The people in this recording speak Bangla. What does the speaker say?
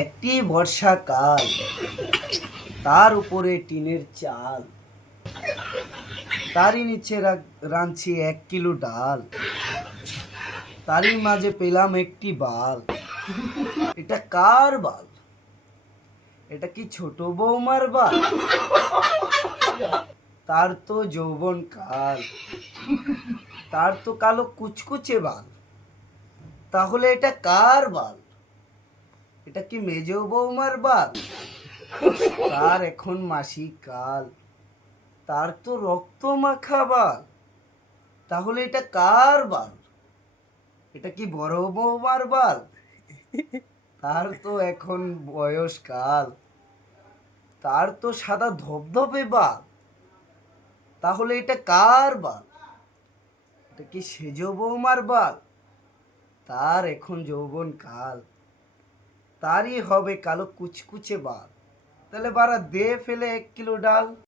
একটি বর্ষাকাল, তার উপরে টিনের চাল, তারই নিচে রাঁধছি 1 কিলো ডাল, তারই মাঝে পেলাম একটি বাল। এটা কার বাল? এটা কি ছোট বৌমার বাল? তার তো যৌবন কাল, তার তো কালো কুচকুচে বাল। তাহলে এটা কার বাল? এটা কি মেজ বৌমার বাল? তার এখন মাসিক কাল, তার তো রক্ত মাখা বাল। তাহলে এটা কার বাল? এটা কি বড় বৌমার বাল? তার তো এখন বয়সকাল, তার তো সাদা ধবধবে বাল। তাহলে এটা কার বাল? এটা কি সেজ বৌমার বাল? তার এখন যৌবন কাল, তারই হবে কালো কুচকুচে বাল। তাহলে বারা দে ফেলে 1 কিলো ডাল।